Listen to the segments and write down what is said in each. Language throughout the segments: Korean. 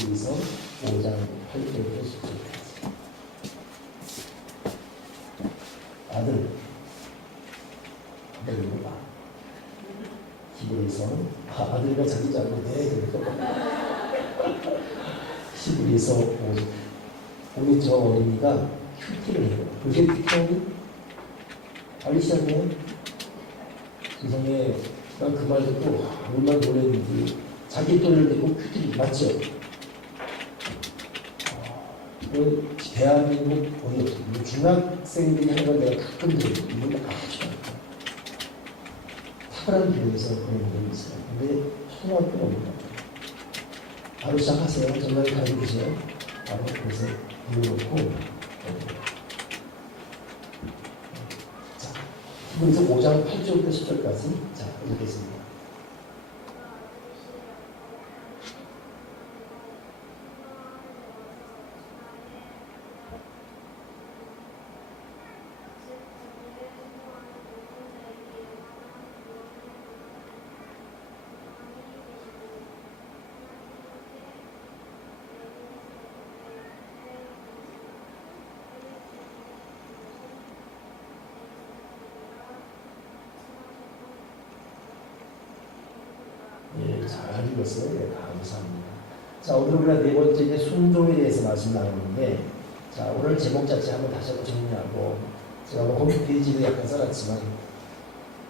히브리서 5장 8절부터 10절까지. 아들입니다. 히브리서는 아들과 자기 자녀 히브리서 5장. 우리 저 어린이가 큐티를 해요. 그게 큐티하니? 알리시잖아요? 세상에 난 그 말 듣고 얼마나 놀랐는지. 자기 또래를 듣고 큐티를 맞죠? 대한민국 거의 없어요. 중학생들이 하는 건 내가 가끔 들어요. 이건 아주 탁월한 교회에서 그런 분이 있어요. 근데 초등학교는 없는 것 같아요. 바로 시작하세요. 정말 가르쳐 주세요. 바로 그래서 이어놓고 자, 히브리서 5장 8절부터 10절까지 자, 읽겠습니다. 예, 잘 읽었어요. 네, 감사합니다. 자, 오늘 우리가 네 번째 이제 순종에 대해서 말씀 나누는데, 자, 오늘 제목 자체 한번 다시 한번 정리하고, 제가 뭐 홈페이지에 약간 써놨지만,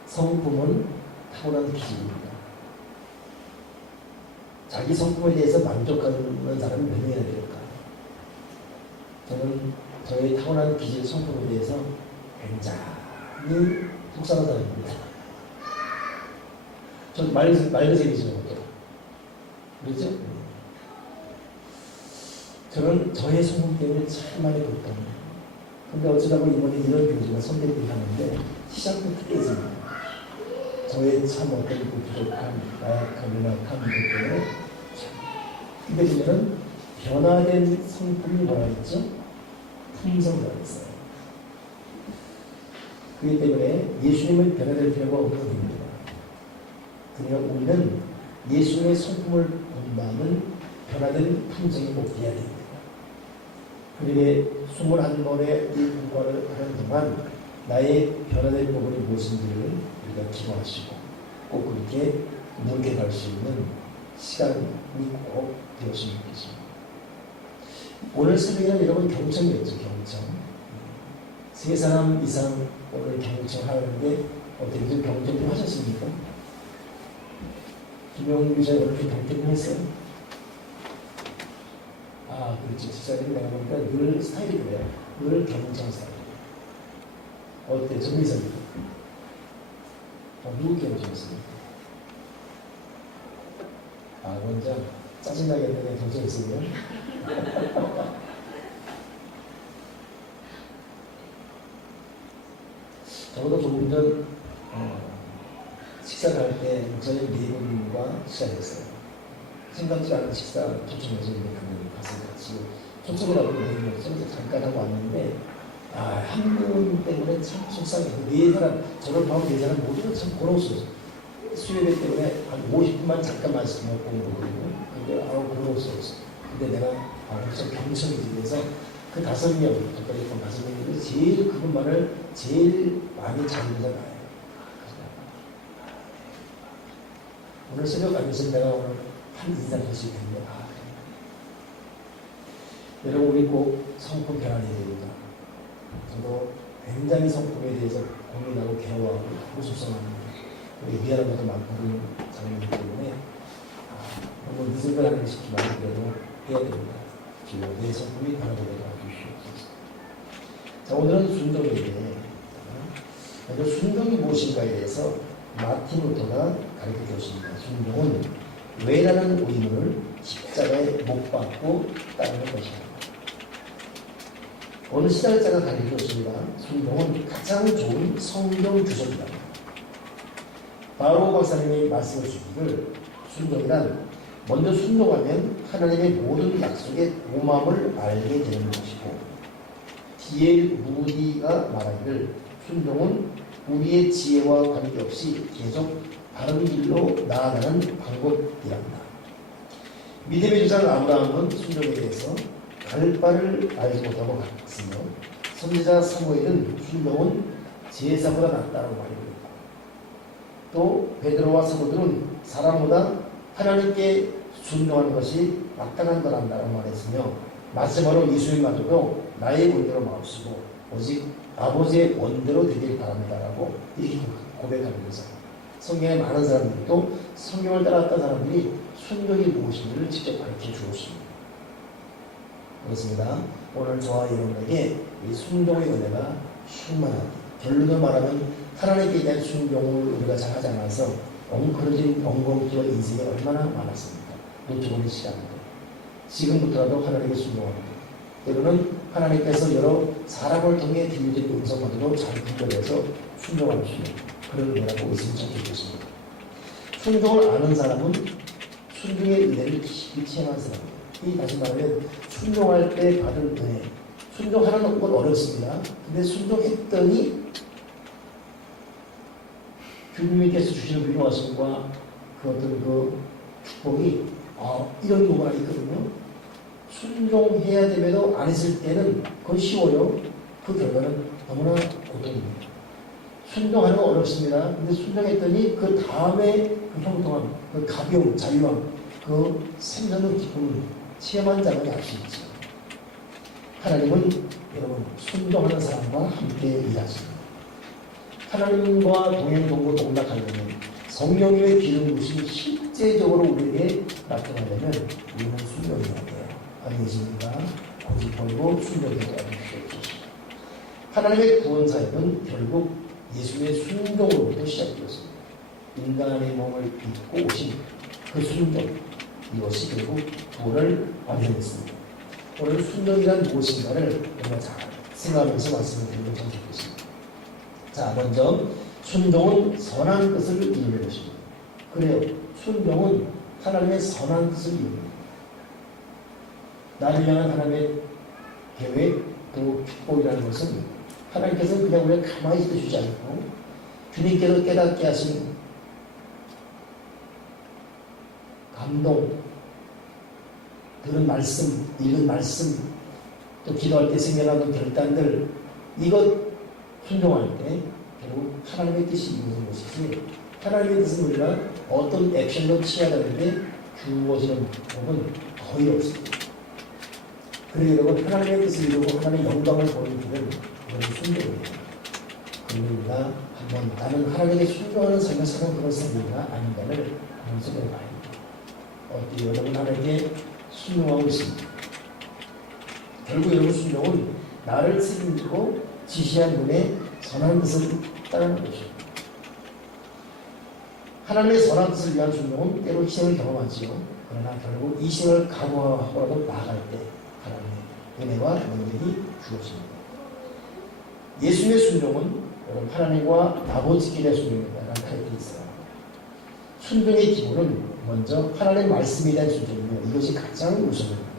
성품은 타고난 기질입니다. 자기 성품에 대해서 만족하는 사람이 몇 명이나 될까요? 저는 저의 타고난 기질 성품에 대해서 굉장히 속상한 사람입니다. 전 말그생기지는 못해요. 그렇죠? 저는 저의 성품 때문에 참 많이 걱정해요. 근데 어쩌다 보니 이번에 이런 교주가 선배들이 하는데 시작부터 깨집니다. 저의 참 어떤 그 부족함, 나약함, 연약함 이것 때문에 근데 보면은 변화된 성품이 뭐라 했죠? 품성이라고 했어요. 그렇기 때문에 예수님은 변화될 필요가 없는 겁니다. 그러나 우리는 예수님의 성품을 본다는 변화된 품성이 꼭 돼야 됩니다. 그러게 21번의 이 공부를 하는 동안 나의 변화된 부분이 무엇인지를 우리가 기도하시고 꼭 그렇게 물게 수 있는 시간이 꼭 되었으면 좋겠습니다. 오늘 새벽에는 여러분 경청이었죠. 경청. 3사람 이상 오늘 경청하는데 어떻게 좀 경청 좀 하셨습니까? 김영훈 교사 오늘 좀 경청 했어요? 아, 그렇죠. 집사님 내가 보니까 늘 스타일이 그래요. 늘 경청 스타일. 어때? 전미사님. 누구 경청했습니까? 아, 먼저 짜증나게 했는데 경청했으면 저보다 조금 전 식사를 할 때 저희 네 분과 시작했어요. 생각지 않은 식사 초청해서 그냥 가서 같이 초청을 하고 모임이었죠. 잠깐 하고 왔는데 한 분 때문에 참 속상해요. 네 사람, 저를 포함 네 사람 모두가 참 고로웠어요. 수요일 때문에 한 50분만 잠깐 말씀 먹고 온 거거든요. 근데 고로웠어요. 근데 내가 벌써 경청이지. 그래서 그 5명, 가까이 본 5명인데 제일 그분만을 제일 많이 잡는 자가 나예요. 오늘 새벽 가면서 내가 오늘 한 인상 하실 텐데, 여러분, 우리 꼭 성품 변화해야 됩니다. 저도 굉장히 성품에 대해서 고민하고 괴로워하고 속상합니다. 우리 미안한 것도 많고 그런 장면이기 때문에 너무 늦은 걸 하는 싶지 말고 해야 됩니다. 주여 내 성품이 변화되도록 해주시옵소서. 자, 오늘은 순종에 대해 먼저 순종이 무엇인가에 대해서 마틴 루터가 가르쳐 주었습니다. 순종은 왜라는 의문을 십자가에 못 박고 따르는 것입니다. 어느 시달자가 가르쳐 주었습니다. 순종은 가장 좋은 성경 주석이다. 바로 박사님이 말씀해 주시기를 순종이란 먼저 순종하면 하나님의 모든 약속의 고마움을 알게 되는 것이고, D.L. 무디가 말하기를 순종은 우리의 지혜와 관계없이 계속 바른 길로 나아가는 방법이란다. 믿음의 조상 아브라함은 순종에 대해서 갈 바를 알지 못하고 갔으며 선지자 사무엘은 순종은 제사보다 낫다고 말하고 있다. 또 베드로와 사도들은 사람보다 하나님께 순종하는 것이 마땅한 거란다고 말했으며 마지막으로 예수님마저도 나의 원대로 마옵시고 오직 아버지의 원대로 되길 바랍니다라고 이렇게 고백하면서 성경에 많은 사람들이 또 성경을 따라왔던 사람들이 순종이 무엇인지를 직접 가르쳐 주었습니다. 그렇습니다. 오늘 저와 여러분에게 이 순종의 은혜가 충만하게 결론을 말하면 하나님께 대한 순종을 우리가 잘하지 않아서 엉클어진 엉겅퀴어 인생이 얼마나 많았습니까? 놓쳐버린 시간인데 지금부터라도 하나님께 순종합니다. 때로는 하나님께서 여러 사람을 통해 들려진 음성만으로 잘 분별해서 순종할 수 있는 그런 은혜라고 의심하겠습니다. 순종을 아는 사람은 순종의 은혜를 깊이 체험한 사람입니다. 이 다시 말하면 순종할 때 받은 은혜, 순종하는 건 어렵습니다. 근데 순종했더니 주님께서 주시는 위로하심과 그 어떤 그 축복이 이런 부분이 있거든요. 순종해야 됨에도 안 했을 때는 그건 쉬워요. 그 결과는 너무나 고통입니다. 순종하는 건 어렵습니다. 근데 순종했더니 그 다음에 그 형통함, 그 가벼움, 자유함, 그 생명의 기쁨을 체험한 자만이 알 수 있죠. 하나님은 여러분 순종하는 사람과 함께 일하십니다. 하나님과 동행동고 동락하려면 성령님의 기름 부심이 실제적으로 우리에게 나타나려면 우리는 순종해야 돼요. 아니십니까? 고집 벌고 순종해야 되십시오. 하나님의 구원 사역은 결국 예수의 순종으로부터 시작되었습니다. 인간의 몸을 입고 오신 그 순종, 이것이 결국 구원을 완성했습니다. 오늘 순종이란 무엇인가를 정말 잘 생각하면서 말씀을 드리면 참 좋겠습니다. 자, 먼저 순종은 선한 뜻을 이루는 것입니다. 그래요. 순종은 하나님의 선한 뜻을 이룹니다. 나를 향한 하나님의 계획, 또 축복이라는 것은 하나님께서는 그냥 우리를 가만히 있어주지 않고 주님께서 깨닫게 하신 감동, 들은 말씀, 읽은 말씀, 또 기도할 때 생겨나는 결단들, 이것 순종할 때 결국 하나님의 뜻이 이루어진 것이지 하나님의 뜻은 우리가 어떤 액션도 취해야 되는데 주어지는 법은 거의 없습니다. 그리고 여러분 하나님의 뜻을 이루고 하나님의 영광을 보는 길은 여러분 순종입니다. 그러니까 한번 나는 하나님에게 순종하는 삶을 사는 그런 삶인가 아닌가를 한번 생각해 봐야 합니다. 어떻게 여러분 하나님께 순종하고 있습니다. 결국 여러분 순종은 나를 책임지고 지시한 분의 선한 뜻을 따르는 것입니다. 하나님의 선한 뜻을 위한 순종은 때로 희생을 경험하지요. 그러나 결국 이 희생을 각오하고라도 나아갈 때 하나님의 은혜와 능력이 주어집니다. 예수님의 순종은 여러분 하나님과 아버지께 순종이라는 타이틀이 있어요. 순종의 기본은 먼저 하나님의 말씀에 대한 순종이며 이것이 가장 우선입니다.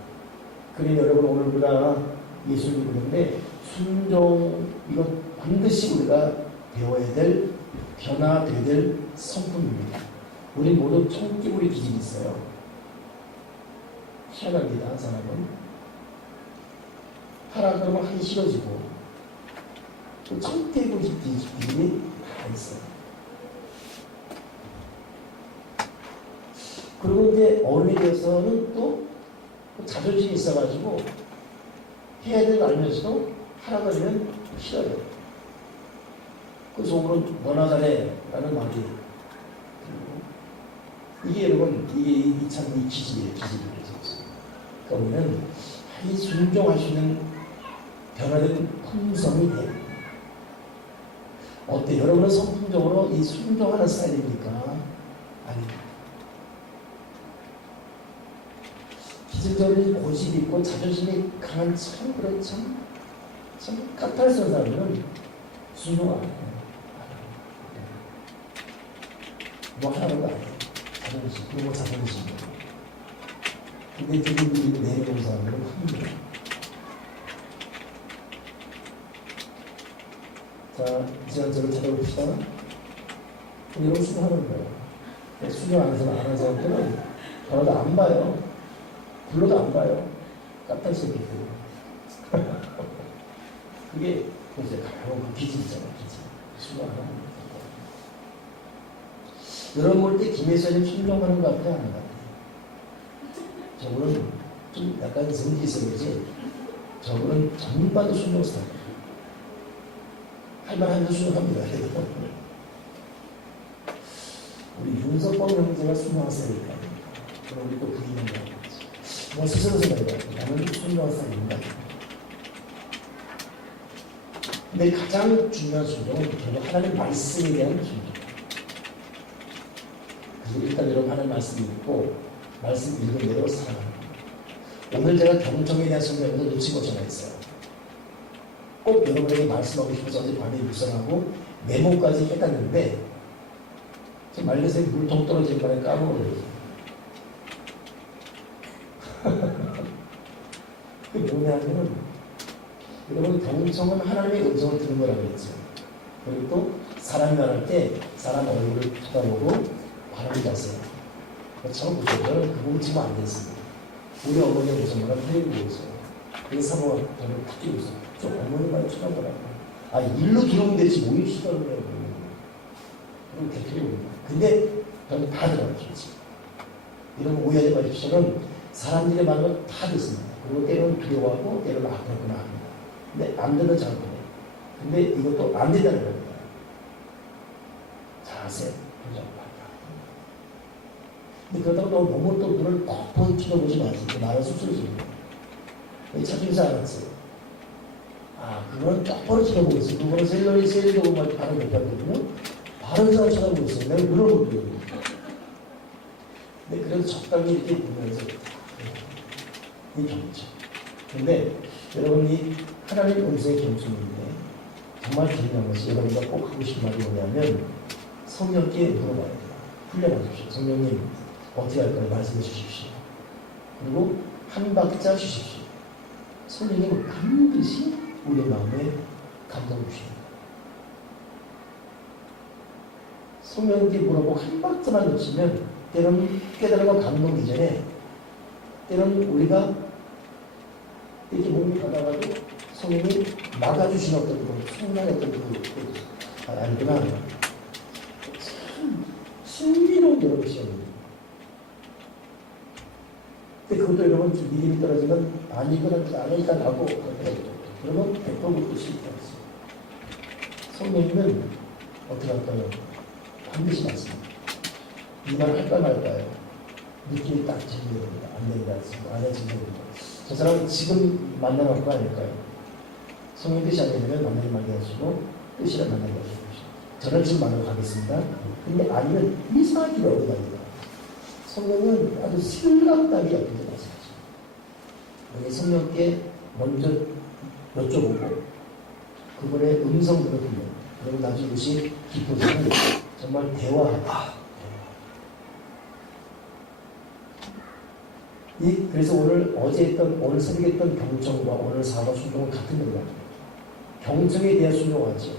그러니 여러분 오늘 우리가 예수를 믿는데 순종 이것 반드시 우리가 배워야 될 변화되어야 될 성품입니다. 우리 모두 청기불의 기질이 있어요. 희한합니다. 사람은 하라 그러면 하기 싫어지고 또 청기불의 기질이 다 있어요. 그리고 이제 어른이 되어서는 또 자존심이 있어가지고 해야 되는 거 알면서도 하라 그러면 싫어요. 그 속으로 너나 잘해 라는 말이 들고 이게 여러분 이게 참 이 기질이에요. 기질이 그래서 그러니까 우리는 이 순종할 수 있는 변화된 품성이 돼요. 어때? 여러분은 성품적으로 이 순종하는 스타일입니까? 아닙니다. 기질적으로 고집이 있고 자존심이 강한 참 그런 참 까탈스러운 사람은 순종 안 해요. 뭐 하는 거 아니에요. 자존심. 그리고 자존심이에요. 근데 지금 내려온 사람들은 합니다. 자, 이제 저를 찾아봅시다. 여러분 순종하는 거예요. 순종 안 해서 안 하는 사람들은 저라도 안 봐요. 불러도 안 가요. 깜짝이기 때문에. 그게 이제 가벼운 그 기질 있잖아요. 기질. 순종하는 여러분 볼 때 김혜수님 순종하는 것 같지 않은 것 같아요. 저분은 좀 약간 성기 있어야지. 저분은 전반도 순종 스타일. 할만하면 순종합니다. 우리 윤석범 형제가 순종하세요니까. 그럼 우리 또 부인을 하고 있지. 뭐 스스로 생각해봐요. 나는 순종한 사람인가. 근데 가장 중요한 순종은 결국 하나님 말씀에 대한 순종. 그래서 일단 여러분 하나님 말씀이 있고 말씀 읽은 대로 살아가는 거예요. 오늘 제가 경청에 대한 설명에서 놓친 것 하나 있어요. 꼭 여러분에게 말씀하고 싶어서 어제 밤에 묵상하고 메모까지 해놨는데 지금 말려서 물통 떨어진 거에 까먹어버렸어요. 그게 뭐냐면 여러분 경청은 하나님의 음성을 듣는 거라고 했죠. 그리고 또 사람이 말할 때 사람 얼굴을 쳐다보고 바람이 자세요. 처음 보죠. 저는 그거 지금 안 됐습니다. 우리 어머니가 무슨 말을 텔레비 보고 있어요. 그래서 사모가 저를 탁 끼고 있어요. 저 어머니 말 쳐다보라고. 아, 일로 기록되지 뭐 시도하냐고. 그럼 대표입니다. 근데 저는 다 들어가죠. 이런 오해하지 마십시오. 저는 사람들의 말을 다 듣습니다. 그리고 때로는 두려워하고 때로는 그렇구나 합니다. 근데 안 되는 잘 보내요. 근데 이것도 안 된다는 겁니다. 자세, 표정, 근데 그러다가 너무 또 눈을 퍽퍽 쳐다보지 마시고 나를 쑥스러집니다. 찾으면서 알았어요. 아, 그거는 똑바로 쳐다보고 있어요. 그거는 셀러리 보면 바로 못 봤거든요. 바로 사람 쳐다보고 있어요. 내가 물어보거든요. 근데 그래도 적당히 이렇게 보면서 이 경청. 근데 여러분이 하나님 음성의 경청인데 정말 중요한 것이 여러분과 꼭 하고 싶은 말이 뭐냐면 성령께 물어봐야 돼요. 훈련하십시오. 성령님 어떻게 할 거예요? 말씀해 주십시오. 그리고 한 박자 주십시오. 성령님 반드시 우리 마음에 감동 주십니다. 성령님께 물어보고 한 박자만 놓치면 때로는 깨달음과 감동 이전에 때로는 우리가 이렇게 몸이 가다가도 성령이 막아주신 어떤 성난했던 아니구나. 참 신비로운 여러분 시험입니다. 근데 그것도 여러분 믿음이 떨어지면 아니니까 나고 그러면 100% 실패했어요. 성령님은 어떻게 할까요? 반드시 맞습니다. 이 말 할까 말까요? 느낌이 딱 정리됩니다. 안 된다. 안 해진답니다. 저 사람은 지금 만나는 것도 아닐까요? 성령 뜻이 안 되면 만나지 말게 하시고 뜻이라 만나게 하시고 저는 지금 만나러 가겠습니다. 근데 아니면 이상하게 어긋납니다. 성령은 아주 실감나게 옆에서 말씀하죠. 우리 성령께 먼저 여쭤보고 그분의 음성 들어보면 그리고 나중에 이것이 깊어지면 정말 대화하다. 그래서 오늘 새벽에 했던 경청과 오늘 사과 순종은 같은 겁니다. 경청에 대한 순종하죠.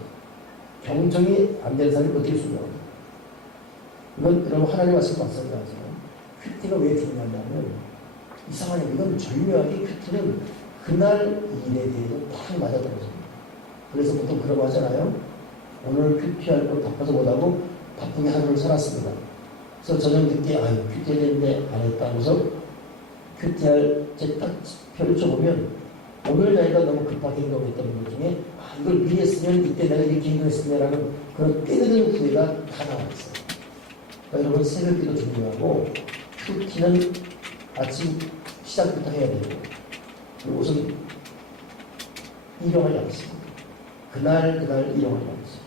경청이 안 되는 사람이 어떻게 순종합니까? 이건 여러분 하나님 말씀 마찬가지죠. 큐티가 왜 중요하냐면 이상하냐 이건 절묘하게 큐티는 그날 일에 대해서 딱 맞아떨어집니다. 그래서 보통 그러고 하잖아요. 오늘 큐티할 거 바빠서 못하고 바쁘게 하루를 살았습니다. 그래서 저녁 늦게 큐티 했는데 안 했다 하면서 큐티할 제 딱 표를 쳐보면 오늘 자기가 너무 급하게 행동했던 것 중에 이걸 미리 했으면 이때 내가 이렇게 행동했으면라는 그런 깨닫는 후회가 다 나와 있어요. 그러니까 여러분 새벽기도 중요하고 큐티는 아침 시작부터 해야 되고 이것은 일용할 양식입니다. 그날 일용할 양식.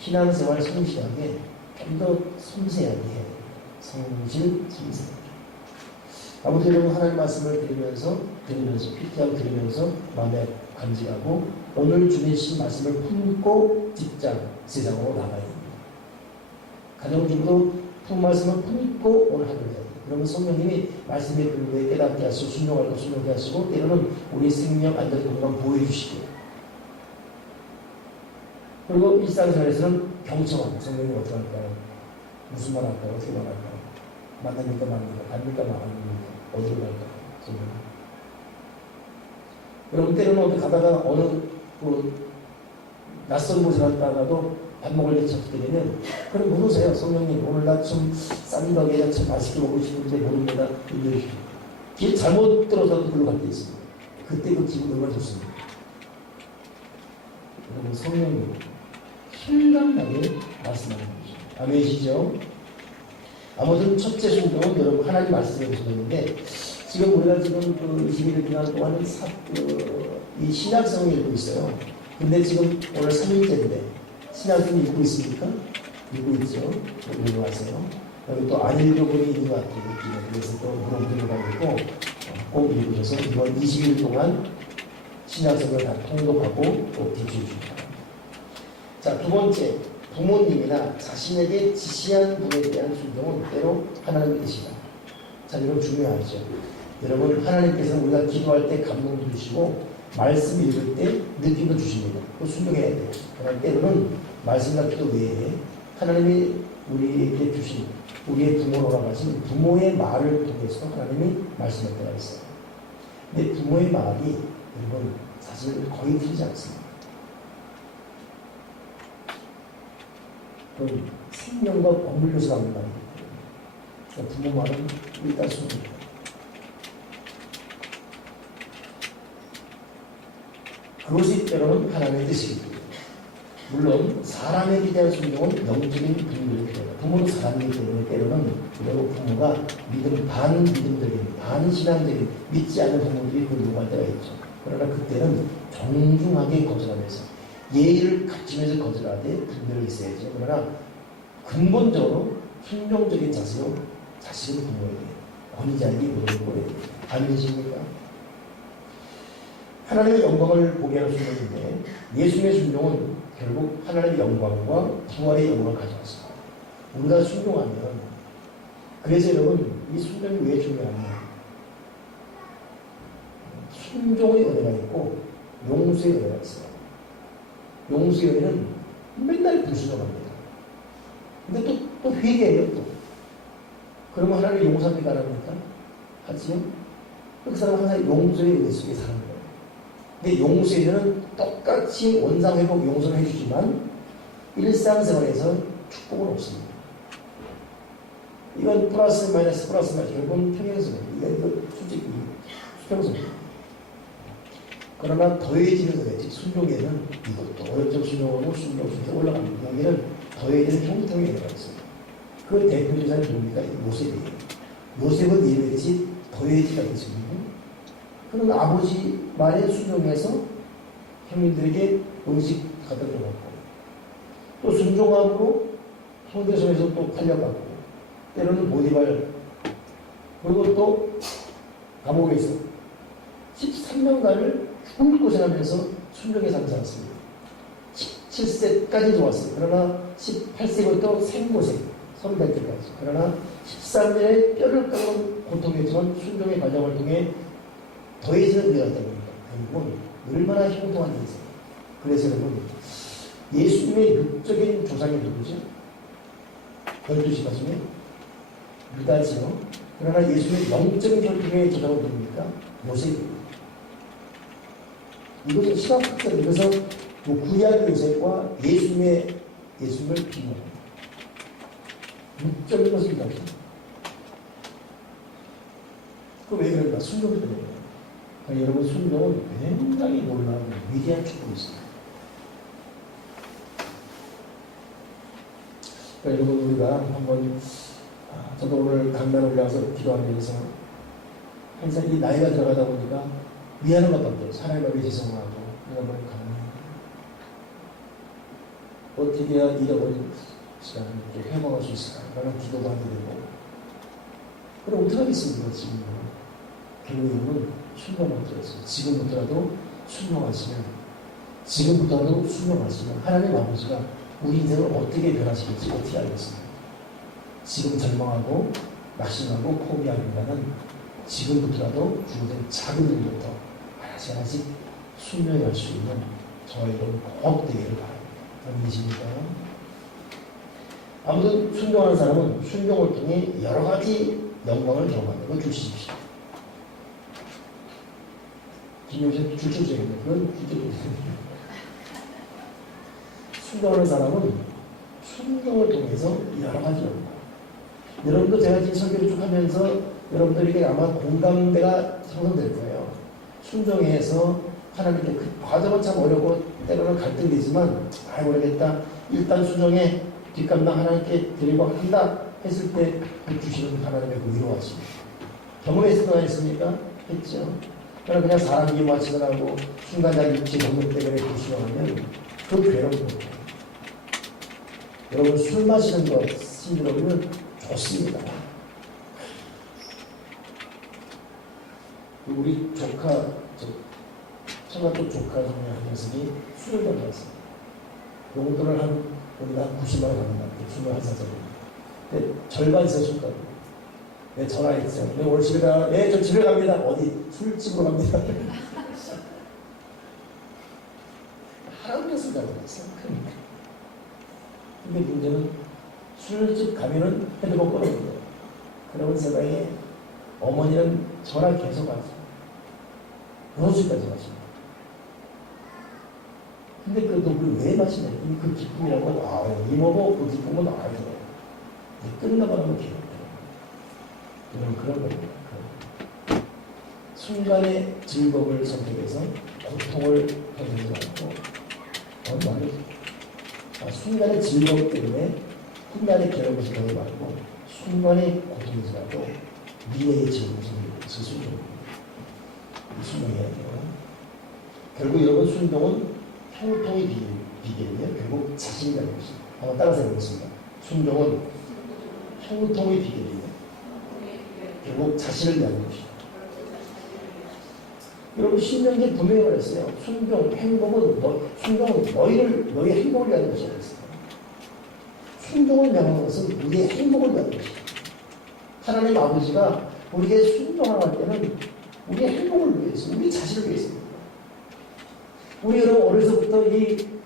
신앙생활 성실하게 좀 더 섬세하게 해야 돼요. 섬세하게. 아무튼 여러분 하나님 말씀을 들으면서 큐티하고 들으면서 마음에 감지하고 오늘 주신 말씀을 품고 세상으로 나가야 됩니다. 가정적으로 품 말씀을 품고 오늘 하루를 해야 돼요. 그러면 성령님이 말씀의 근거에 깨닫게 하시고 순종할 것 순종하게 하시고 때로는 우리 생명 안전 공간 보호해 주시고 그리고 일상생활에서는 경청하고 성령님 어떻게 할까요? 무슨 말 할까요? 어떻게 말할까요? 만납니까? 갑니까? 안 갑니까? 어디로 갈까요? 여러분 때로는 어디 가다가 어느 낯선 곳에 갔다가도 밥 먹을 때 찾게 되면 그럼 물으세요. 성령님 오늘 나 좀 쌈과 게장 맛있게 먹고 싶은데 모릅니다. 알려주시죠. 길 잘못 들어서도 글로 갈 때 있습니다. 그때 그 기분 얼마나 좋습니다. 여러분 성령님 실감나게 말씀하는 것이죠. 아멘이시죠? 아무튼 첫째 순종은 여러분 하나님 말씀에 순종인데 지금 우리가 지금 그 21일 기간 동안 이 신약성을 읽고 있어요. 근데 지금 오늘 3일째인데 신약성을 읽고 있습니까? 읽고 있죠. 읽고 가세요. 여기 또 안 읽어보니 있는 것 같아요. 그래서 또 물어보는 거 있고 꼭 읽으셔서 이번 20일 동안 신약성을 다 통독하고 또 뒤집어줍니다. 자, 두 번째, 부모님이나 자신에게 지시한 분에 대한 순종은 때로 하나님의 뜻이다. 자, 이건 중요하죠. 여러분, 하나님께서 우리가 기도할 때 감동도 주시고 말씀 읽을 때 느낌도 주십니다. 그거 순종해야 돼요. 그러나 때로는 말씀과 기도 외에 하나님이 우리에게 주신 우리의 부모라고 하신 부모의 말을 통해서 하나님이 말씀할 때가 있어요. 근데 부모의 말이 여러분 사실 거의 틀리지 않습니다. 그건 생명과 법률로서 나오는 말이기 때문에 그러니까 부모 말은 일단 순종해요. 그것이 때로는 하나님의 뜻이기 때문에 물론 사람에 대한 순종은 영적인 분별이기 때문에 부모는 사람이기 때문에 때로는 부모가 반믿음적인 반신앙적인 믿지 않는 부모들이 그걸 요구할 때가 있죠. 그러나 그때는 정중하게 거절하면서 예의를 갖추면서 거절하되 분별이 있어야죠. 그러나 근본적으로 순종적인 자세로 자식은 부모에게 권위자에게 물을 보여야 돼요. 아멘이십니까? 하나님의 영광을 보게 하는 순종인데 예수님의 순종은 결국 하나님의 영광과 부활의 영광을 가져왔습니다. 우리가 순종하면 그래서 여러분 이 순종이 왜 중요하냐? 순종의 은혜가 있고 용서의 은혜가 있어요. 용서의 은혜는 맨날 불순종합니다. 근데 또 회개해요 또. 그러면 하나님의 용서합니까 안 합니까? 하지요? 그 사람은 항상 용서의 은혜 속에 사는 거예요. 근데 용서의 은혜는 똑같이 원상회복 용서를 해주지만 일상생활에서 축복은 없습니다. 이건 플러스 마이너스 결국은 평행선입니다. 이거 솔직히 수평선입니다. 그러나 더해지는 은혜, 순종에는 이것도 어렵죠. 순종하고 순종 올라갑니다. 여기는 더해지는 형통의 은혜가 있습니다. 그 대표적인 누굽니까? 요셉이에요. 요셉은 예배듯이 더해지가 있습니다. 그런 아버지 말에 순종해서 형님들에게 음식 갖다 줘갖고 또 순종함으로 형들 손에서 또 팔려갖고 때로는 보디발 그리고 또 감옥에서 13년간을 죽을 고생하면서 순종에 살지 않습니다. 17세까지 좋았어요. 그러나 18세부터 생고생, 성될 때까지. 그러나 13년의 뼈를 깎는 고통이었지만 순종의 과정을 통해 더해지는 은혜가 있다 보니까 결국은 얼마나 형통한 일이세요. 그래서 여러분 예수님의 육적인 조상이 누구죠? 12시 가슴에 유다지요. 그러나 예수님의 영적인 혈통의 조상은 누굽니까? 요셉입니다. 이것은 신학학자들 그래서 구약 요셉과 예수님을 비교합니다. 육적인 것을 비교합니다. 그 왜 그런가? 순종 때문에. 그러니까 여러분 순종은 굉장히 놀라운 위대한 축복이 있습니다. 그러니까 여러분 우리가 한번 저도 오늘 강단 올라가서 기도하면서 항상 이 나이가 들어가다 보니까 미안한 것도 없죠. 사람의 마음이 죄송하고 내가 뭘 가능해. 어떻게 해야 잃어버린 시간을 이렇게 회복할 수 있을까? 라는 기도도 하게 되고 그럼 어떻게 하겠습니까 지금? 결국은 순종을 들었어요. 지금부터라도 순종하시면 하나님 아버지가 우리 인생을 어떻게 변화시킬지 어떻게 알겠습니까? 지금 절망하고 낙심하고 포기하기보다는 지금부터라도 주어진 작은 일부터 하나씩 순종할 수 있는 저와 여러분 꼭 되기를 바랍니다. 아멘이십니까? 아무튼 순종하는 사람은 순종을 통해 여러 가지 영광을 경험하는 걸 주십시오. 김용식 주주적인데 그건 주주적인데 순종하는 사람은 순종을 통해서 여러 가지로 여러분도 제가 지금 설교를 쭉 하면서 여러분들에게 아마 공감대가 형성될 거예요. 순종해서 하나님께 그 과정은 참 어렵고 때로는 갈등이지만 모르겠다. 일단 순종에 뒷감당 하나님께 드리고 한다 했을 때 그 주시는 하나님의 그 위로하십니다. 경험했을 거 아니습니까? 했죠. 그러나 그냥 사람 미워하시더라고 순간적 육체 경험 때문에 불순종하면 그 괴로운 거예요. 여러분 술 마시는 것 힘들어보면 좋습니다. 우리 조카 청아쪽 조카 중에 한 녀석이 술을 던졌어요. 용돈을 한 90만 원 받는 것 같아요. 21살 정도. 근데 절반 있어요, 술값. 내 전화했어요. 오늘 집에 가, 네, 저 집에 갑니다. 어디? 술집으로 갑니다. 하나님의 술 던졌어요. 근데 문제는 술집 가면은 핸드폰 꺼놓는 거예요. 그러면 세상에 어머니는 전화 계속 하죠. 6시까지 마십니다. 근데 그 녹을 왜 마시냐? 그 기쁨이라고, 이모고 그 기쁨은 아니에요. 끝나가면 기억돼요. 그런 겁니다. 순간의 즐거움을 선택해서 고통을 선택하지 않고, 나는 순간의 즐거움 때문에 훗날의 괴로움을 생각하지 말고, 순간의 고통이지라도 미래의 즐거움을 생각해서 순종입니다. 순종해야 돼요. 결국 여러분 순종은 형통의 비결이에요. 결국 자신이 가는 것입니다. 한번 따라서 해보겠습니다. 순종은 형통의 비결이에요. 결국 자신을 위하는 것입니다. 여러분 신명기에 분명히 말했어요. 순종, 행복은 순종은 너의 행복을 위하는 것이라고 했어요. 순종을 명하는 것은 우리의 행복을 위하는 것입니다. 하나님 아버지가 우리에게 순종할 때는 우리의 행복을 위해서, 우리 자신을 위해서입니다. 우리 여러분 어려서부터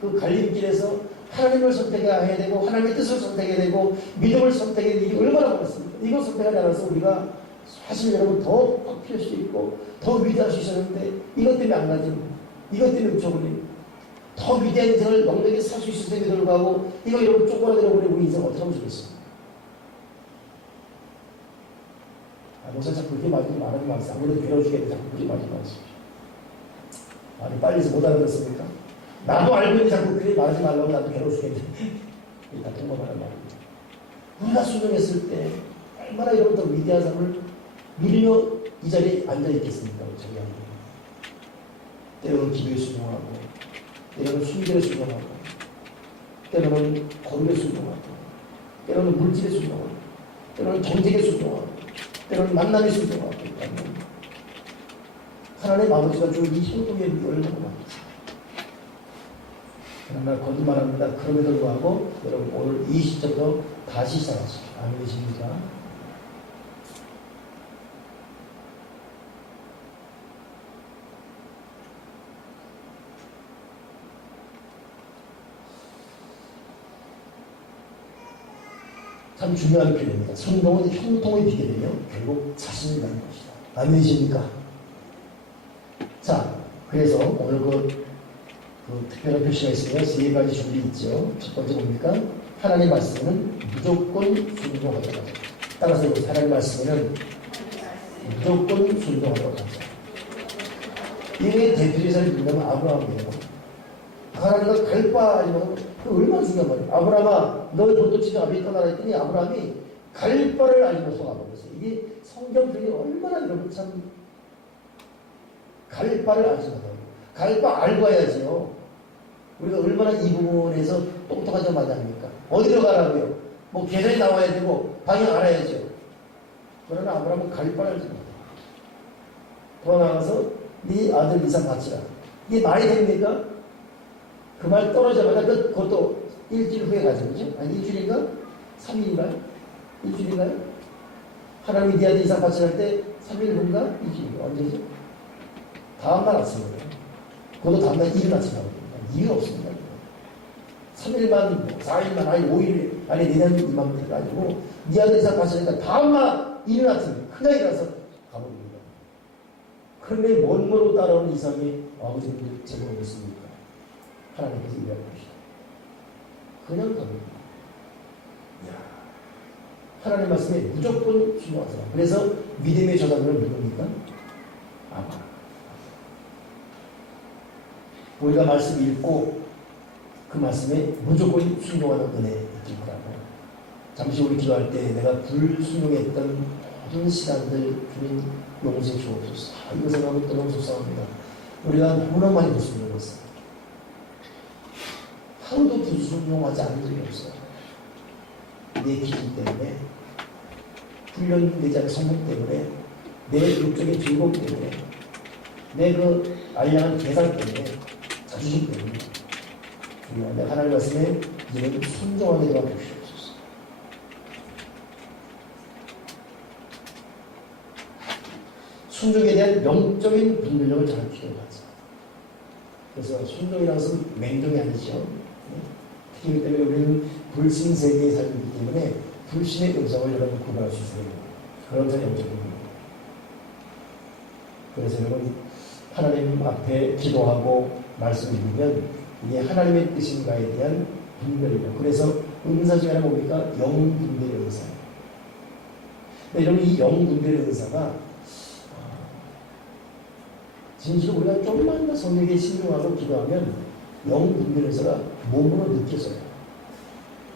그 갈림길에서 하나님을 선택해야 되고 하나님의 뜻을 선택해야 되고 믿음을 선택해야 되는 일이 얼마나 많습니까? 이걸 선택하지 않아서 우리가 사실 여러분 더 확필할 수 있고 더 위대할 수 있었는데 이것 때문에 안 가지. 이것 때문에 쫓겨버리고 더 위대한 인생을 넉넉히 살 수 있었음에도 불구하고 이거 여러분 쪼그라들어버리고 우리 인생 어떻게 하면 좋겠습니까? 목사 자꾸 그렇게 말하지 마세요. 아무래도 괴로워지게 자꾸 그렇게 말하지 마십시오. 아니 빨리 못 알아들었습니까? 나도 알고 있는데 자꾸 그렇게 말하지 말라고 나도 괴로워 죽겠는데 일단 통과하는 말입니다. 우리가 순종했을 때 얼마나 여러분들 위대한 삶을 누리며 이 자리에 앉아있겠습니까? 저기 때로는 기도에 순종하고 때로는 순결에 순종하고 때로는 거룩에 순종하고 때로는 물질에 순종하고 때로는 정책에 순종하고 때로는 만남에 순종하고 있다면 하나님 아버지가 준 이 행동의 얼마나 많습니다. 그러나 거짓말합니다. 그럼에도 불구하고 여러분 오늘 이 시점도 다시 시작하십시오. 아멘이십니까? 참 중요한 표현입니다. 순종은 형통의 비결이며 결국 자신을 갖는 것이다. 아멘이십니까? 자, 그래서 오늘 그 특별한 표시가 있으면 세 가지 준비 있죠. 첫 번째 뭡니까? 하나님의 말씀은 무조건 순종하도록 하자. 따라서 하나님의 말씀은 무조건 순종하도록 하자. 이게 대표적인 누구냐면 아브라함이에요. 하나님과 갈 바 아니면 그 얼마나 중요한 말이에요. 아브라함아, 너의 본토 지방 아비에 떠나라 했더니 아브라함이 갈 바를 알고서 가버렸어요. 이게 성경 중에 얼마나 여러분 참 갈 바를 알지 못하고 갈 바 알고 와야지요. 우리가 얼마나 이 부분에서 똑똑하지 마다합니까? 어디로 가라고요? 뭐 계절이 나와야 되고 방향 알아야죠. 그러나 아브라함은 갈 바를 알지 못해요. 더 나아가서 네 아들 이삭 바치라. 이게 말이 됩니까? 그 말 떨어지자마자 그것도 일주일 후에 가죠. 그죠? 아니 일주일인가? 3일인가요? 일주일인가요? 하나님이 네 아들 이삭 바치라 할 때 3일 후인가? 일주일인가? 언제죠? 다음날 아침이에요. 그것도 다음날 이른 아침이라고 이유가 없습니다. 3일만, 4일만, 아니 5일, 아니 내년 이맘때가 아니고 네 아들 이삭 바치니까 다음날 이른 아침 큰장이 가서 가버립니다. 그런데 먼 따라오는 이삭이 아버지는 제가 어디 있습니까? 하나님께서 이해할 것이다. 그냥 갑니다. 하나님 말씀에 무조건 순종하세요. 그래서 믿음의 저자들은 누굽니까? 아브라함. 우리가 말씀 읽고 그 말씀에 무조건 순종하는 은혜 있길 바라고, 잠시 우리 기도할 때 내가 불순종했던 모든 시간들 주님 용서해 주옵소서. 이거 생각하면 또 너무 속상합니다. 우리가 너무나 많이 불순종했어요. 하루도 불순종하지 않은 적이 없어요. 내 기준 때문에, 훈련되지 않은 성공 때문에, 내 육적인 즐거움 때문에, 내 그 알량한 계산 때문에, 자주심 때문에, 우리가 하나님 말씀에 이제는 순종하게 되어 주시옵소서. 순종에 대한 영적인 분별력을 잘 필요하죠. 그래서 순종이라는 것은 맹종이 아니죠. 그렇기 때문에 우리는 불신 세계에 살기 때문에 불신의 음성을 여러분 구분할 수 있어야 됩니다. 그런 건 영적입니다. 그래서 여러분 하나님 앞에 기도하고 말씀을 읽으면 이게 하나님의 뜻인가에 대한 분별이죠. 그래서 은사 중에 하나 뭡니까? 영분별의 은사예요. 여러분 이 영분별의 은사가 진실로 우리가 좀만 더 성령에 신중하고 기도하면 영분별의 은사가 몸으로 느껴져요.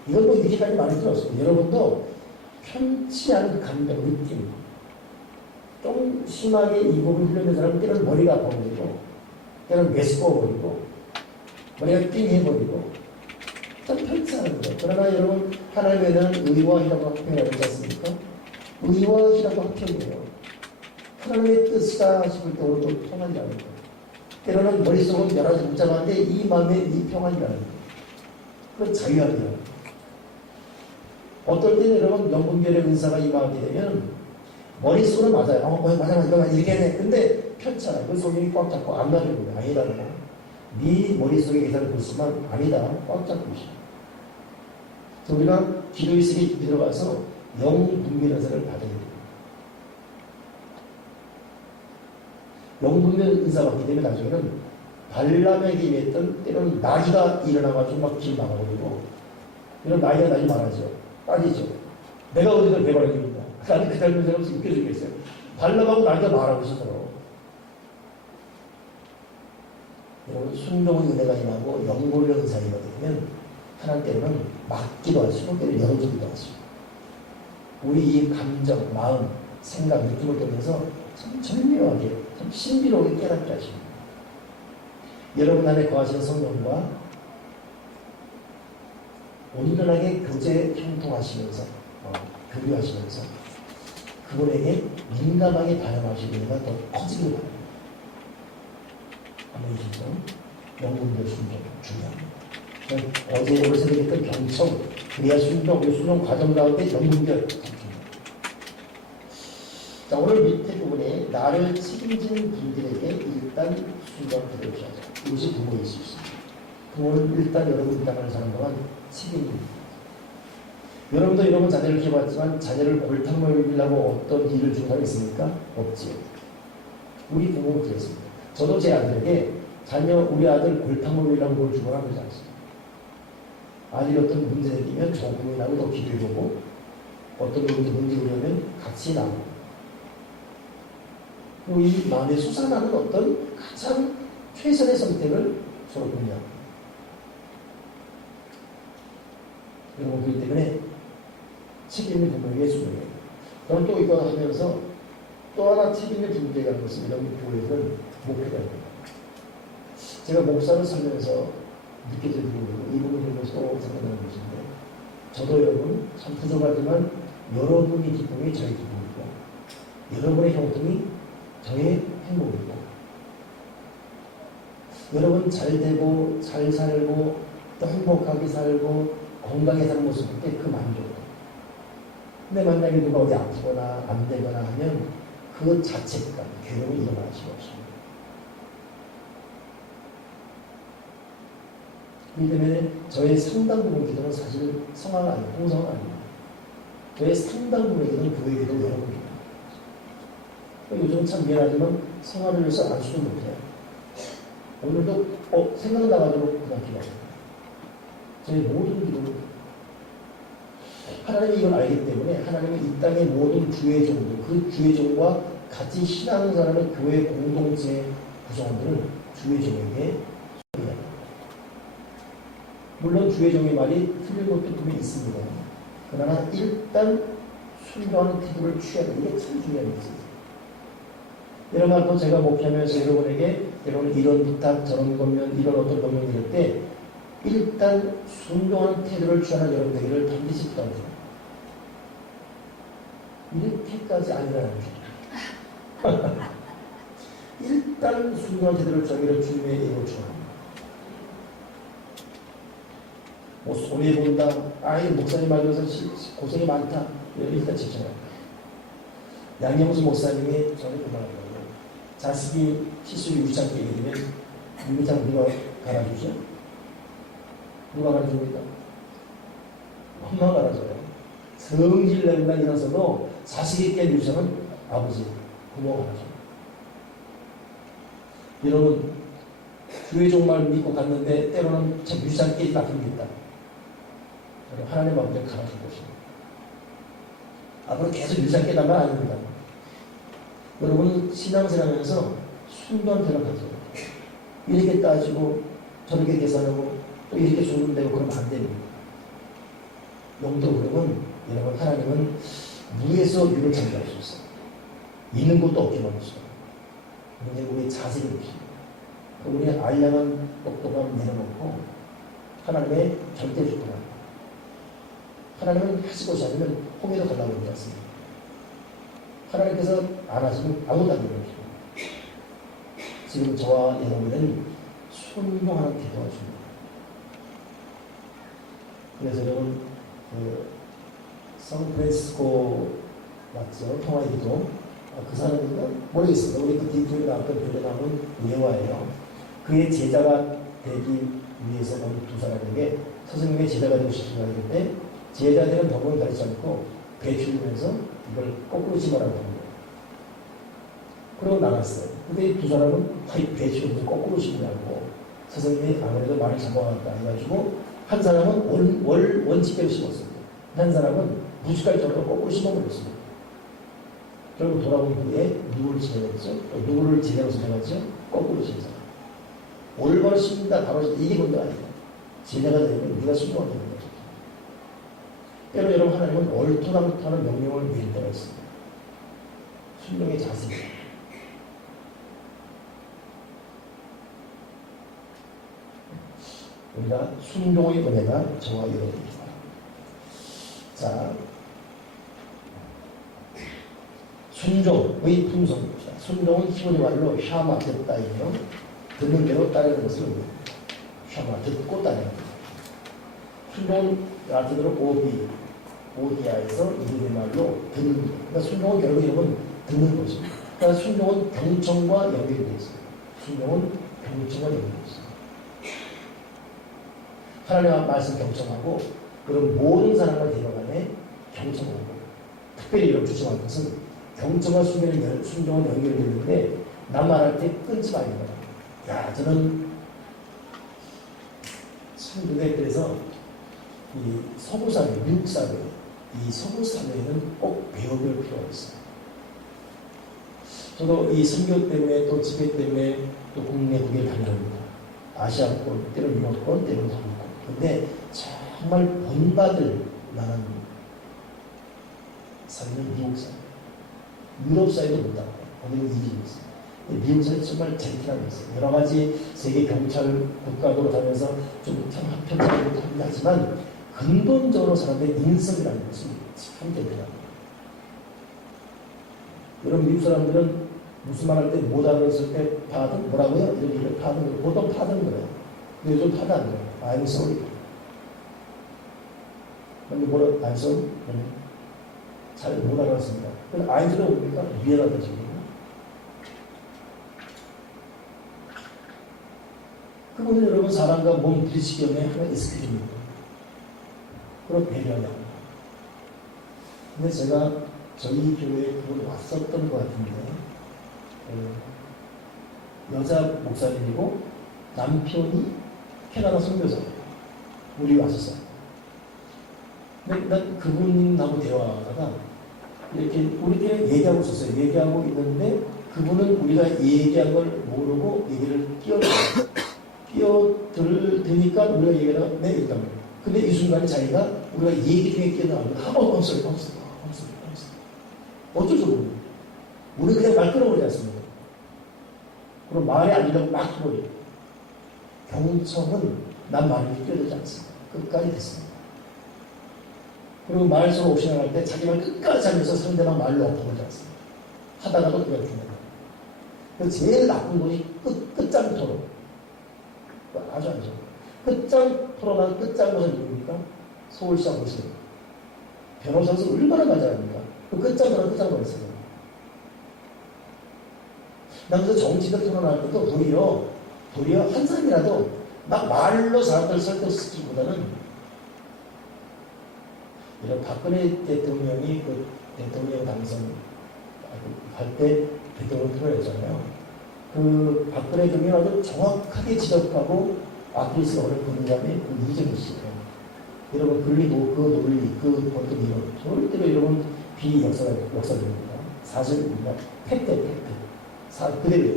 이건 뭐 이렇게까지 많이 들었어요. 여러분도 편치 않은 감정, 느낌, 좀 심하게 이 부분 훈련된 사람은 때로는 머리가 아파버리고, 때로는 메스꺼워버리고, 머리가 띵해버리고, 좀 편치 않은 거예요. 그러나 여러분, 하나님에 대한 의와 희라고 합평하지 않습니까? 의와 희라고 합평이에요. 하나님의 뜻이다 싶을 때 오늘도 평안이라는 거예요. 때로는 머릿속은 여러 가지 복잡한데 이 마음에 이 평안이라는 거예요. 그건 자유함이에요. 어떨 때는 여러분 영분별의 은사가 임하게 되면 머릿속은 맞아요. 맞아 이렇게 해. 근데 편찮아요. 그 속이 꽉 잡고 안 놔주는 거예요. 아니라는 거예요. 네 머릿속에 계산을 보시면 아니다. 꽉 잡고 있어요. 그래서 우리가 기도의 세계에 깊이 들어가서 영분별 은사를 받아야 됩니다. 영분별 은사 받게 되면 나중에는 발람에게 임했던 때로는 나귀가 일어나가지고 막 길 막아버리고, 이런 나귀가 나지 말하죠. 빠지죠. 내가 어디를 배발해줍니다. 나는 그 닮은 사람 웃겨 죽겠어요. 발람하고 나귀가 말하고 있어서. 여러분 순종의 은혜가 임하고 영분별 은사가 임하면 하나님 때로는 막기도 하시고 때로는 열어주기도 하시고, 우리 이 감정, 마음, 생각, 느낌을 통해서 참 절묘하게, 참 신비로우게 깨닫게 하십니다. 여러분 안에 거하시는 성령과 온전하게 교제 형통하시면서, 교류하시면서 그분에게 민감하게 반응하시는 은혜가 더 커지길 바랍니다. 아무리 진정 영분별 순종 중요합니다. 어제 오늘 새벽에 경청, 그래야 순종, 순종 과정 가운데 영분별. 자, 오늘 밑에 부분에 나를 책임지는 분들에게 일단 순종을 기도하죠. 이것이 부모일 수 있습니다. 부모는 일단 여러분 이 땅을 사는 동안 책임입니다. 여러분도 여러분 자녀를 키워봤지만 자녀를 골탕 먹이려고 어떤 일을 준 사람이 있습니까? 없지요. 우리 부모는 그랬습니다. 저도 제 아들에게 우리 아들 골탕 먹이려고 뭘 주거나 그러지 않습니다. 아들이 어떤 문제 생기면 조금이라도 더 기도해보고, 어떤 문제 오려면 같이 나오고, 이 마음에 솟아나는 어떤 가장 최선의 선택을 서로 공유합니다. 여러분, 그렇기 때문에 책임의 부모에게 순종해요. 저는 또 이거 하면서 또 하나 책임의 분배가 하는 것은 이런 교회는 목표가 있습니다. 제가 목사를 살면서 느껴진 부분이고, 이 부분을 보면서 또 생각하는 것인데, 저도 여러분 참 부족하지만 여러분의 기쁨이 저의 기쁨이고, 여러분의 형통이 저의 행복이고, 여러분 잘 되고 잘 살고 또 행복하게 살고 건강하게 사는 모습 볼 때 그 만족. 근데 만약에 누가 어디 아프거나 안 되거나 하면 그 자책감, 괴로움이 일어날 수가 없습니다. 그렇기 때문에 저의 상당 부분 기도는 사실 성화가 아니고 홍성은 아닙니다. 저의 상당 부분의 기도는 교회 기도 여러분입니다. 요즘 참 미안하지만 생활을 위해서 안수도 못해요. 오늘도 생각나가지고 그냥 기도합니다. 제 모든 기도를 하나님이 이걸 알기 때문에 하나님은 이 땅의 모든 주의 종들, 그 주의 종과 같이 신앙하는 사람의 교회 공동체 구성원들을 주의 종에게 소개합니다. 물론 주의 종의 말이 틀린 것도 분명히 있습니다. 그러나 일단 순종하는 태도를 취하는 이게 참 중요한 것이죠. 이런 말도 제가 목회하면서 여러분에게 여러분 이런 부탁 저런 권면 이런 어떤 권면을 드릴 때 일단 순종하는 태도를 취하는 여러분 되기를 반드시 부탁드립니다. 이렇게까지 아니라는 거죠. 일단 순종하는 태도를 취하기를 주님의 이름으로 축원합니다. 뭐 손해본다, 아이 목사님 말려서 고생이 많다, 일단 집중합니다. 양영수 목사님이 저를 그만하더라고요. 자식이 실수를 유치장께 얘기하면 유치장 누가 갈아주죠? 누가 갈아줍니까? 엄마가 갈아줘요. 성질 내고나 일어서도 자식이 깬 유치장은 아버지, 부모가 갈아줘요. 여러분, 주의 종말 믿고 갔는데 때로는 참 유치장 깨지 나쁜 게 있다. 하나님 아버지가 갈아줄 것입니다. 앞으로 계속 유치장 깨달만 아닙니다. 여러분은 신앙생활하면서 순도한 대로 가져요. 이렇게 따지고 저렇게 계산하고 또 이렇게 소문되고 그러면 안 됩니다. 영도 그러면 여러분 하나님은 무에서 유를 창조할 수 있어요. 있는 것도 없게 만드시고 근데 우리의 자세를 보십니다. 우리의 알량한 똑똑함 내려놓고 하나님의 절대 주권을 하나님은 하실 것이 아니면 홍해도 가려고 하지 않습니다. 하나님께서 안 하시면 아무도 안 되는 것입니다. 지금 저와 여러분은 순종하는 태도가 중요합니다. 그래서 여러분 샌프란시스코 맞죠? 통화기도 그 사람인가? 모르겠습니다. 우리 그 뒤쪽에 나왔던 교회 나온 예화예요. 그의 제자가 되기 위해서 온 두 사람에게 선생님의 제자가 되고 싶습니다. 그때 제자들은 법을 가르치지 않고 배추면서 이걸 거꾸로 집어라고 합니다. 그러고 나갔어요. 근데 이 두 사람은 배추면서 거꾸로 집으라고 선생님이 아무래도 말을 잡아왔다 해가지고 한 사람은 원칙대로 심었습니다. 한 사람은 무식할 정도로 거꾸로 심어버렸습니다. 결국 돌아온 후에 누구를 지내겠죠? 또 누구를 제대로 지내겠죠? 거꾸로 심자. 올바로 심다 바로 이게 문제가 아니다. 제자가 되면 네가 순종하는 거죠. 때로 여러분 하나님은 얼토당토하는 명령을 내릴 때가 있습니다. 순종의 자세입니다. 우리가 순종의 은혜가 저와 여러분입니다. 자, 순종의 품성입니다. 순종은 히브리 말로 샤마 듣다이며 듣는 대로 따르는 것을 의미합니다. 샤마 듣고 따르는 것. 순종은 라틴어로 오디아에서 이름의 말로 듣는 것. 그러니까 순종은 결국 여러분 듣는 것입니다. 그러니까 순종은 경청과 연결이 되어 있습니다. 순종은 경청과 연결이 되어 있습니다. 하나님의 말씀 경청하고 그런 모든 사람을 데려가네 경청하고 특별히 이런 주청할 것은 경청과 순종은 연결되는데 남 말할 때 끊지 말입니다. 야 저는 참 눈에 그래서 이 서구 사회, 미국 사회, 이 서구 사회에는 꼭 배워볼 필요가 있어요. 저도 이 선교 때문에 또 집회 때문에 또 국내 국외를 다녀옵니다. 아시아권, 때로는 유럽권, 때로는 한국권. 근데 정말 본받을 만한 사회는 미국 사회. 유럽 사회도 못하고 거기는 이기고 있어요. 미국 사회 정말 젠틀하게 있어요. 여러 가지 세계 경찰 국가도로 다니면서 좀 참 편차를 하지만 근본적으로 사람들의 인성이라는 것이 참 대단합니다. 여러분 미국 사람들은 무슨 말 할 때 못 알아들었을 때 파든 뭐라고요? 이렇게 파든 보통 파든 거예요. 근데 요즘 파든 안 돼요. I'm sorry. 근데 뭐라 I'm sorry? 잘 못 알아봤습니다. 근데 아이들은 뭡니까? 미안하다 지금. 그분은 여러분 사람과 몸 부딪히기에 하나 익숙해집니다. 그럼 배려하냐고. 근데 제가 저희 교회에 그분 왔었던 것 같은데 여자 목사님이고 남편이 캐나다 선교사 우리 왔었어요. 근데 난 그분하고 대화하다가 이렇게 우리끼리 얘기하고 있었어요. 얘기하고 있는데 그분은 우리가 얘기한 걸 모르고 얘기를 끼어들으니까 우리가 얘기하다가 네 일단 근데 이 순간에 자기가 우리가 얘기 중에 끼어들어가지고 없어요. 어쩔 수 없는 우리 그냥 말 끊어버리지 않습니까? 그럼 말이 안 되려고 막 해버려요. 경청은 난 말이 끼어들지 않습니다. 끝까지 듣습니다. 그리고 말씀 없이 나갈 때 자기 말 끝까지 하면서 상대방 말로 엎어버리지 않습니다. 하다가도 그렇게 됩니다. 그래서 제일 나쁜 것이 끝장 토론. 아주 안 좋아요. 끝장 토론한 끝장 것은 누굽니까? 서울시장 보세요. 변호사에서 얼마나 맞아합니까? 그 끝장 토론 끝장 버렸어요. 나 그래서 정치적 토론할 때도 도리어 한 사람이라도 막 말로 사람들 설득시키기보다는 이런 박근혜 대통령이 그 대통령 당선할 때 대통령 토론했잖아요. 그 박근혜 대통령이 아주 정확하게 지적하고 아킬레스 건을 걷는 사람이 그 이정희 씨예요. 여러분 그리고 그 논리, 그 어떤 이론 절대로 여러분 비역사적입니다. 사실입니다. 팩트. 그대로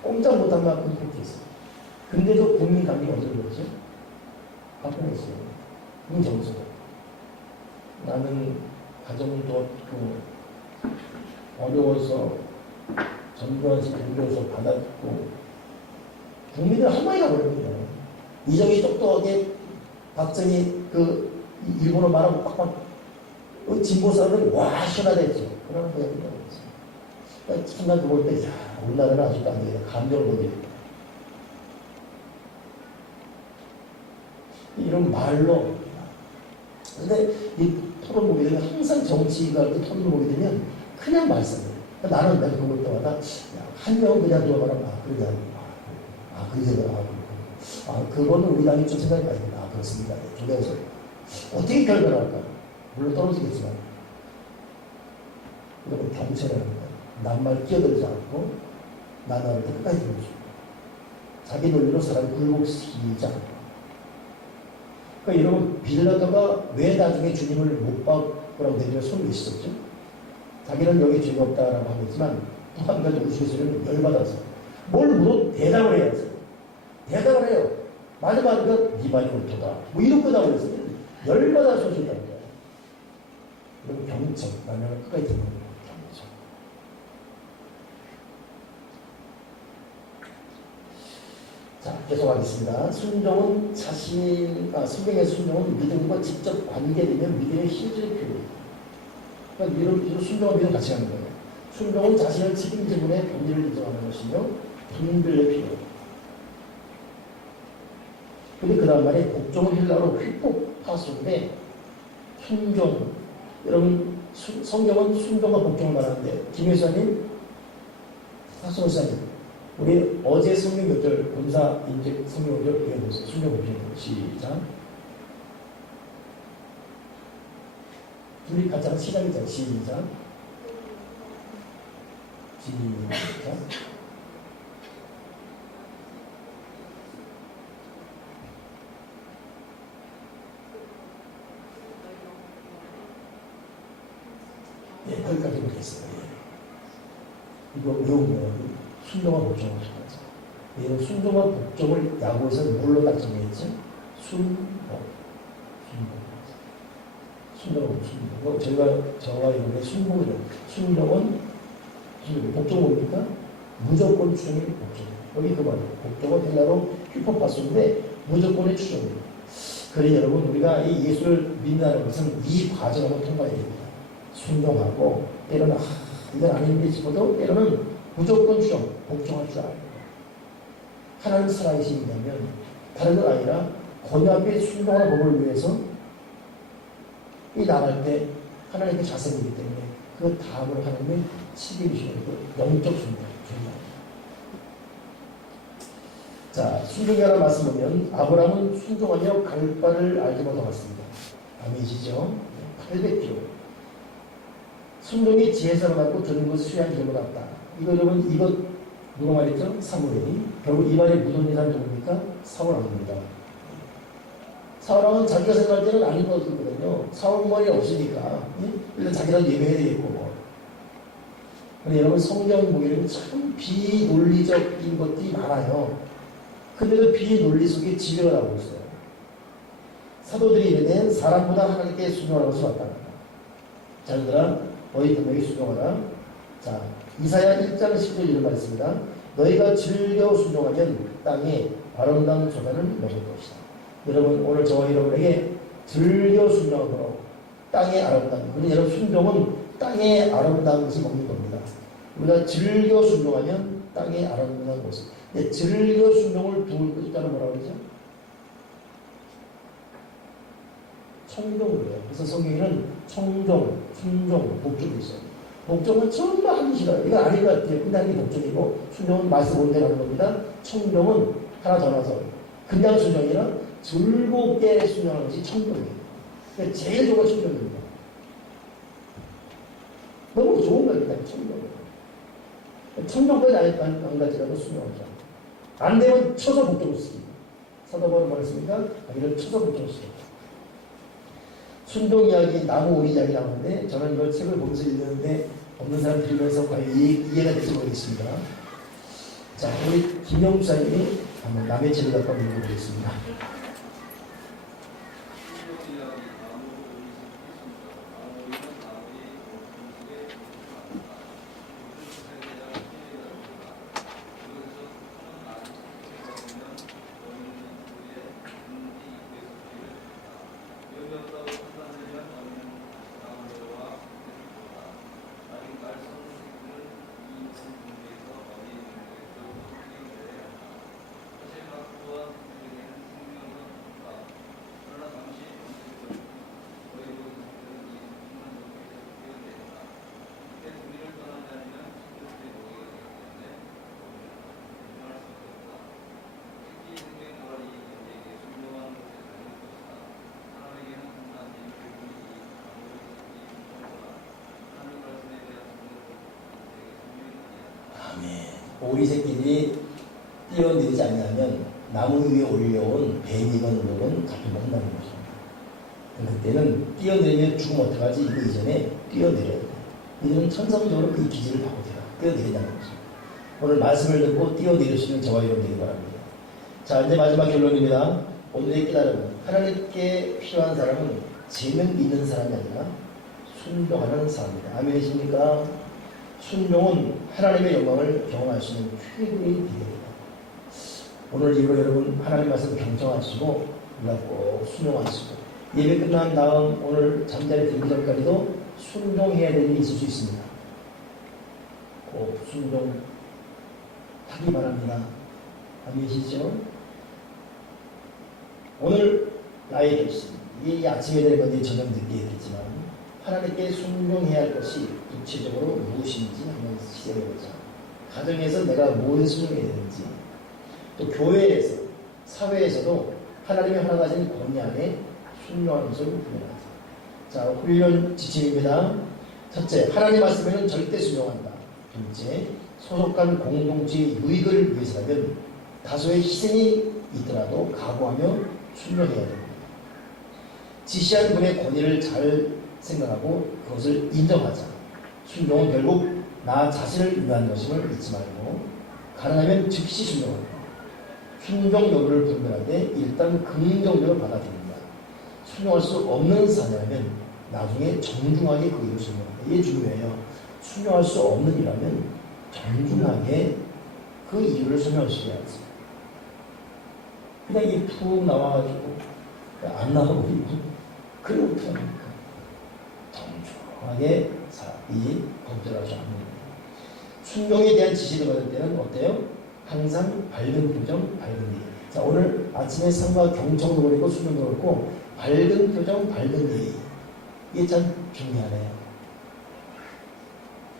꼼짝 못한 만큼 팩트 있어요. 근데도 국민 감정이 어디로 그랬죠? 박근혜 씨예요. 정수. 나는 가정도 어려워서 전두환씨 공교에서 받았고 국민들 한마디 가버립니다. 이정희 똑똑하게 박정희 그 일본어 말하고 빡빡 진보 사람들이 와 시원하다했죠. 그러는 거야. 참나 그거 볼 때 우리나라는 아직도 안 되겠다. 감정을 못 이기겠다. 이런 말로 근데 이 토론 보게 되면 항상 정치가 토론 보게 되면 그냥 말씀해요. 나는 내가 그걸 때마다 한 명은 그냥 들어가라. 그거는 우리 당이 좀 생각해 봐야 된다. 그렇습니다. 조대에서 어떻게 결단할까? 물론 떨어지겠지만 이건 경찰이 합니다. 남말 끼어들지 않고 나를 끝까지 들어주고 자기 논리로 사람을 굴복시키지 않고 그러니까 여러분 빌라도가 왜 나중에 주님을 못 받으라고 내리며 손을 내셨었죠? 자기는 여기 죄가 없다라고 하고 있지만 또 한 가지 우스갯소리는 열받아서 뭘 물어도 대답을 해야지. 대답을 해요. 마지막에 네 말이 옳도다. 뭐 이런 거다 그랬어요. 열받아서 소식이 안 돼요. 그리고 경청, 나는 끝까지 듣는 거예요. 경청. 자, 계속하겠습니다. 순종은 성경의 순종은 믿음과 직접 관계되면 믿음의 실질의 표현입니다. 그러니까 이런 순종과 믿음 같이 가는 거예요. 순종은 자신을 책임지문의 본질을 인정하는 것이며 분별의 필요입니다. 근데 그 다음 말에 복종은 헬라어로 휘포파소인데 순종 여러분 성경은 순종과 복종을 말하는데 김혜수님 사소사님 우리 어제 성경 몇 절 본사 인적 성경 몇 절 읽어보세요. 순종 복종 시작 둘이 같이 시작이잖아요. 시작 예, 거기까지 보겠습니다. 예. 이거 외운 거예요. 순종과 복종을 하죠. 예, 순종과 복종을 야구에서 뭘로 딱 정리했죠? 순종은 저와 이번에 순복이죠. 순종은 복종 뭡니까? 무조건 추종이 복종. 여기 그 말이에요. 복종은 헬라로 휘포파소인데 무조건의 추종입니다. 그래 여러분 우리가 이 예수를 믿는다는 것은 이 과정을 통과해야 됩니다. 순종하고 때로는 이건 아닌데 싶어도 때로는 무조건 추종, 복종할 줄 알고 하나님 살아계시냐면 다른 건 아니라 거기 앞에 순종하는 법을 위해서 이 나갈 때 하나님의 자성이기 때문에 그 다음을 하나님의 책임이시는 그 영적 순종. 자, 순종이 하나 말씀 보면 아브라함은 순종하며 갈 바를 알지 못하였습니다. 아멘이시죠? 800km. 순종이 지혜사로 갖고 듣는 것을 수양 기름을 갖다. 이거 여러분 이것 누가 말했죠? 사무엘이. 결국 이 말에 묻은 사람이 누굽니까? 사울왕입니다. 사울왕은 자기가 생각할 때는 아닌 거거든요. 사울머리 없으니까 일단 자기라도 예배해야 되겠고. 근데 여러분 성경 보기에는 참 비논리적인 것들이 많아요. 근데도 비논리 속에 지혜가 나오고 있어요. 사도들이 이르되 사람보다 하나님께 순종하라고 써왔다. 자녀들아 너희 분명히 순종하라. 자, 이사야 1장 10절 이런 말이 있습니다. 너희가 즐겨 순종하면 땅에 아름다운 소산을 먹을 것이다. 여러분 오늘 저와 여러분에게 즐겨 순종하도록 땅의 아름다움. 그런데 여러분 순종은 땅의 아름다운 것을 먹는 겁니다. 우리가 즐겨 순종하면 땅의 아름다운 것을. 즐겨 순종을 두 글자로 뭐라고 그러죠? 청종을 해요. 그래서 성경에는 청종, 순종, 복종이 있어요. 복종은 정말 하기 싫어요. 이건 아닌 것 같아요. 근데 하는 게 복종이고, 순종은 말씀 본대 가는 겁니다. 청종은 하나 더 나서 그냥 순종이라 즐겁게 순종하는 것이 청종이에요. 그러니까 제일 좋은 건 청종입니다. 너무 좋은 겁니다. 청종은. 청종까지 안 가지라도 순종하죠. 안 되면 쳐서 복종을 쓰기. 사도바울은 뭐랬습니까? 이런 쳐서 복종을 쓰기. 순종 이야기, 나무 오리 이야기 나오는데 저는 이걸 책을 보면서 읽는데 없는 사람 들으면서 과연 이해가 될지 모르겠습니다. 자, 우리 김영주 사님이 한번 남의 책을 갖고 한번 읽어보겠습니다. 오리 새끼들이 뛰어내리지 않냐면 나무 위에 올려온 뱀이건 물건 잡혀 먹는다는 거죠. 그때는 뛰어내리면 죽으면 어떡하지? 이거 이전에 뛰어내려야 돼. 이들은 천성적으로 그 기질을 바꿔줘요. 뛰어내린다는 거죠. 오늘 말씀을 듣고 뛰어내리시는 저와 여러분들이 바랍니다. 자, 이제 마지막 결론입니다. 오늘의 깨달음은 하나님께 필요한 사람은 재능 있는 사람이 아니라 순종하는 사람입니다. 아멘이십니까? 순종은 하나님의 영광을 경험할 수 있는 최고의 비결입니다. 오늘 이후로 여러분 하나님 말씀 경청하시고 우리가 꼭 순종하시고 예배 끝난 다음 오늘 잠자리 들기 전까지도 순종해야 될 일이 있을 수 있습니다. 꼭 순종하기 바랍니다. 아멘이시죠? 오늘 나의 결심, 이 아침에 될 건지 저녁 늦게 했겠지만 하나님께 순종해야 할 것이 구체적으로 무엇인지 한번 시작해보자. 가정에서 내가 뭘 순종해야 되는지, 또 교회에서, 사회에서도 하나님의 허락하신 권위 안에 순종하는 것을 훈련하자. 자, 훈련 지침입니다. 첫째, 하나님 말씀에는 절대 순종한다. 둘째, 소속한 공동체의 유익을 위해서라면 다소의 희생이 있더라도 각오하며 순종해야 됩니다. 지시한 분의 권위를 잘 생각하고 그것을 인정하자. 순종은 결국 나 자신을 위한 것임을 잊지 말고 가능하면 즉시 순종한다. 순종 여부를 분별할 때 일단 긍정적으로 받아들인다. 순종할 수 없는 사람이라면 나중에 정중하게 그 일을 순종한다. 이게 중요해요. 순종할 수 없는 일이라면 정중하게 그 이유를 설명하셔야지. 그냥 이게 푹 나와가지고 안 나와버리고 그걸 어떻게 합니까? 정중하게 이 범죄하지 않는 거예요. 순종에 대한 지시를 받을 때는 어때요? 항상 밝은 표정, 밝은 예의. 자, 오늘 아침에 상과 경청도 그렇고 순종도 그렇고 밝은 표정, 밝은 예의. 이게 참 중요하네요.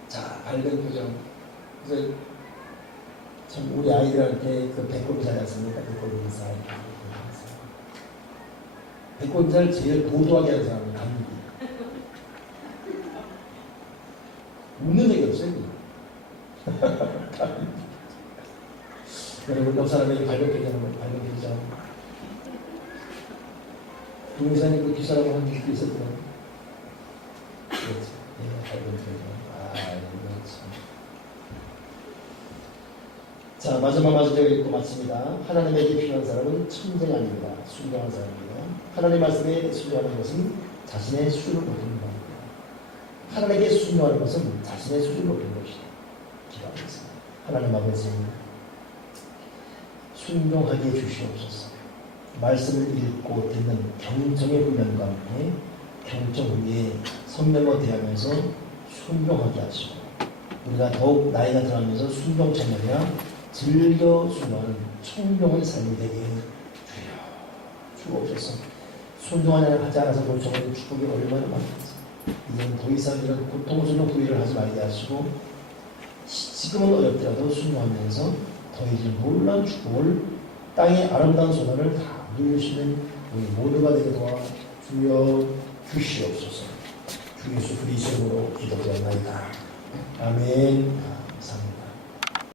자, 밝은 표정. 그래서 참 우리 아이들한테 그 배꼽 인사하지 않습니까? 배꼽 인사. 배꼽 인사를 제일 도도하게 하는 사람은 감기. 웃는 적이 없어요. 여러분 옆 사람에게 발견되잖아요. 동의사님 그 기사라고 하는 게 있었더라고요. 그렇죠. 예, 발견되죠. 자, 마지막 읽고 마칩니다. 하나님에게 필요한 사람은 천재가 아닙니다. 순종한 사람입니다. 하나님 말씀에 순종하는 것은 자신의 수준을 높이는 겁니다. 하나님에게 순종하는 것은 자신의 수준을 높이는 것이다. 기도하겠습니다. 하나님 아버지, 순종하게 주시옵소서. 말씀을 읽고 듣는 경청의 훈련과 함께 경청 후에 성령과 대하면서 순종하게 하시고 우리가 더욱 나이가 들어가면서 순종 참여야 즐겨 순종하는 청종의 삶이 되게 주옵소서. 순종하지 않아서 도청하는 축복이 얼마나 많겠어요. 이제는 더 이상 이런 고통스러운 후회를 하지 말게 하시고 지금은 어렵더라도 순종하면서 더 이제 놀라운 축복을 땅의 아름다운 소원을 다 누리시는 우리 모두가 되게 도와 주여 주시옵소서. 주 예수 그리스도로 기도드렸나이다. 아멘. 감사합니다.